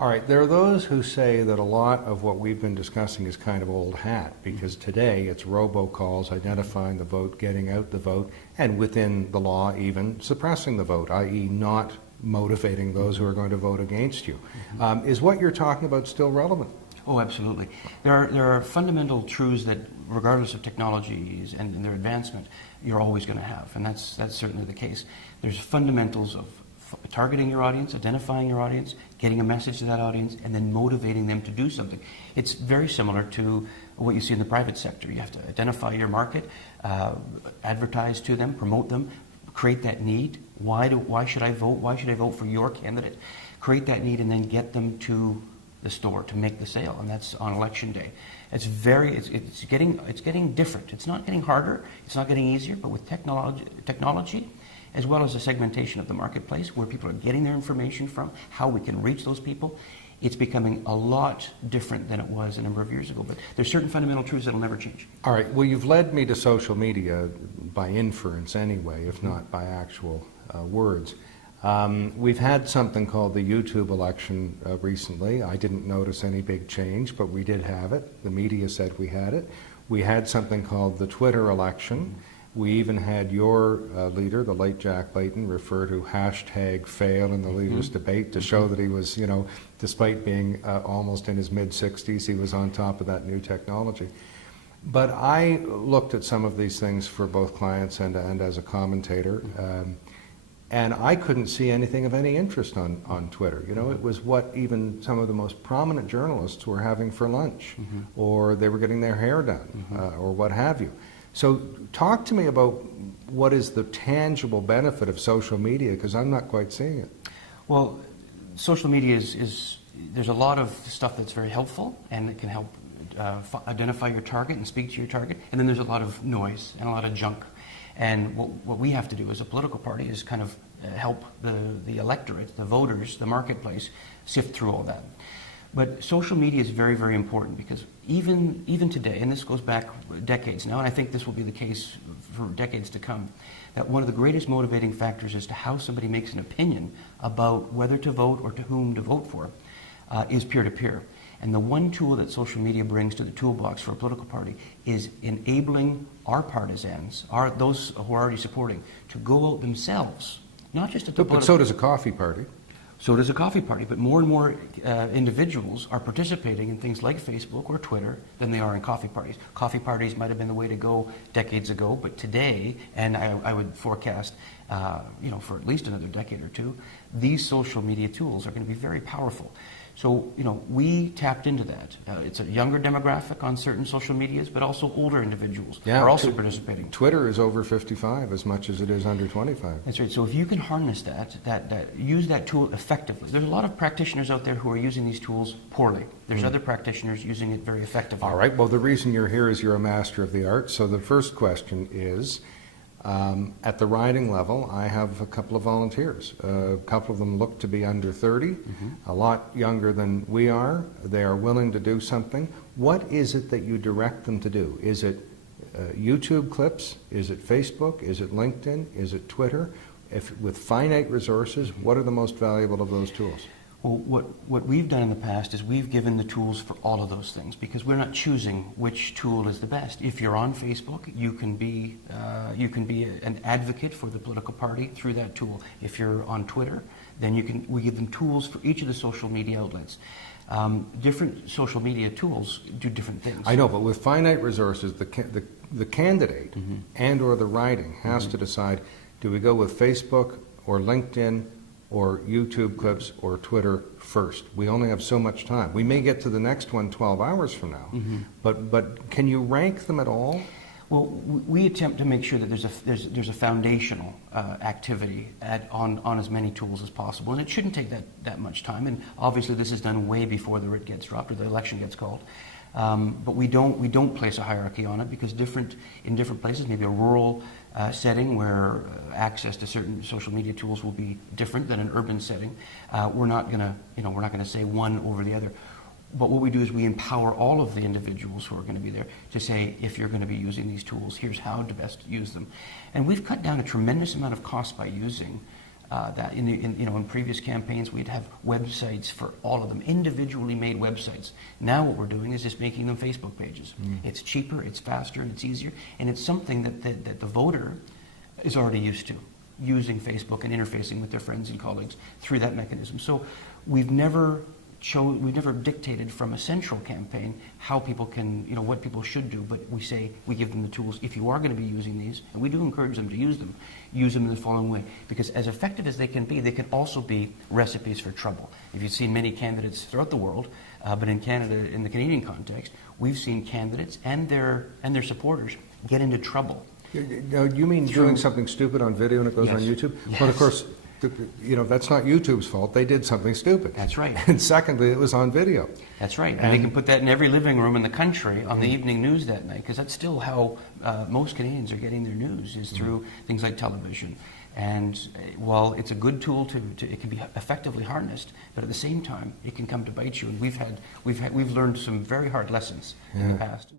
All right, there are those who say that a lot of what we've been discussing is kind of old hat, because today it's robocalls, identifying the vote, getting out the vote, and within the law even suppressing the vote, i.e. not motivating those who are going to vote against you. Is what you're talking about still relevant? Oh, absolutely. There are fundamental truths that, regardless of technologies and their advancement, you're always going to have, and that's certainly the case. There's fundamentals of targeting your audience, identifying your audience, getting a message to that audience, and then motivating them to do something. It's very similar to what you see in the private sector. You have to identify your market, advertise to them, promote them, create that need. Why should I vote? Why should I vote for your candidate? Create that need and then get them to the store to make the sale, and that's on election day. It's getting different. It's not getting harder. It's not getting easier. But with technology, as well as the segmentation of the marketplace, where people are getting their information from, how we can reach those people, it's becoming a lot different than it was a number of years ago. But there's certain fundamental truths that will never change. All right. Well, you've led me to social media by inference anyway, if not by actual words. We've had something called the YouTube election recently. I didn't notice any big change, but we did have it. The media said we had it. We had something called the Twitter election. We even had your leader, the late Jack Layton, refer to #fail in the leaders' debate to show that he was, despite being almost in his mid-60s, he was on top of that new technology. But I looked at some of these things for both clients and as a commentator, and I couldn't see anything of any interest on Twitter. It was what even some of the most prominent journalists were having for lunch, or they were getting their hair done, or what have you. So talk to me about what is the tangible benefit of social media, because I'm not quite seeing it. Well, social media is there's a lot of stuff that's very helpful, and it can help identify your target and speak to your target, and then there's a lot of noise and a lot of junk. And what we have to do as a political party is kind of help the electorate, the voters, the marketplace, sift through all that. But social media is very, very important, because even today, and this goes back decades now, and I think this will be the case for decades to come, that one of the greatest motivating factors as to how somebody makes an opinion about whether to vote or to whom to vote for is peer-to-peer. And the one tool that social media brings to the toolbox for a political party is enabling our partisans, those who are already supporting, to go out themselves, not just at the But so does a coffee party. So does a coffee party, but more and more individuals are participating in things like Facebook or Twitter than they are in coffee parties. Coffee parties might have been the way to go decades ago, but today, and I would forecast, for at least another decade or two, these social media tools are going to be very powerful. So, we tapped into that. It's a younger demographic on certain social medias, but also older individuals are also participating. Twitter is over 55 as much as it is under 25. That's right. So if you can harness that use that tool effectively. There's a lot of practitioners out there who are using these tools poorly. There's other practitioners using it very effectively. All right. Well, the reason you're here is you're a master of the art. So the first question is, at the riding level, I have a couple of volunteers. A couple of them look to be under 30, a lot younger than we are. They are willing to do something. What is it that you direct them to do? Is it YouTube clips? Is it Facebook? Is it LinkedIn? Is it Twitter? With finite resources, what are the most valuable of those tools? Well, what we've done in the past is we've given the tools for all of those things, because we're not choosing which tool is the best. If you're on Facebook, you can be an advocate for the political party through that tool. If you're on Twitter, then we give them tools for each of the social media outlets. Different social media tools do different things. I know, but with finite resources, the candidate and or the riding has to decide, do we go with Facebook or LinkedIn or YouTube clips or Twitter first? We only have so much time. We may get to the next one 12 hours from now, but can you rank them at all? Well, we attempt to make sure that there's a foundational activity on as many tools as possible, and it shouldn't take that much time. And obviously, this is done way before the writ gets dropped or the election gets called. But we don't place a hierarchy on it, because in different places, maybe a rural setting where access to certain social media tools will be different than an urban setting. We're not going to say one over the other. But what we do is we empower all of the individuals who are going to be there to say, if you're going to be using these tools, here's how to best use them. And we've cut down a tremendous amount of cost by using that in previous campaigns we'd have websites for all of them, individually made websites. Now what we're doing is just making them Facebook pages. It's cheaper, it's faster, and it's easier, and it's something that the voter is already used to, using Facebook and interfacing with their friends and colleagues through that mechanism. So we've never dictated from a central campaign how people can, what people should do, but we give them the tools. If you are going to be using these, and we do encourage them to use them in the following way, because as effective as they can also be recipes for trouble. If you've seen many candidates throughout the world, but in Canada, in the Canadian context, we've seen candidates and their supporters get into trouble. Now, you mean doing something stupid on video and it goes on YouTube? Yes. But of course, that's not YouTube's fault. They did something stupid. That's right. And secondly, it was on video. That's right. And they can put that in every living room in the country on the evening news that night, because that's still how most Canadians are getting their news, is through things like television. And while it's a good tool it can be effectively harnessed, but at the same time, it can come to bite you. And we've learned some very hard lessons in the past.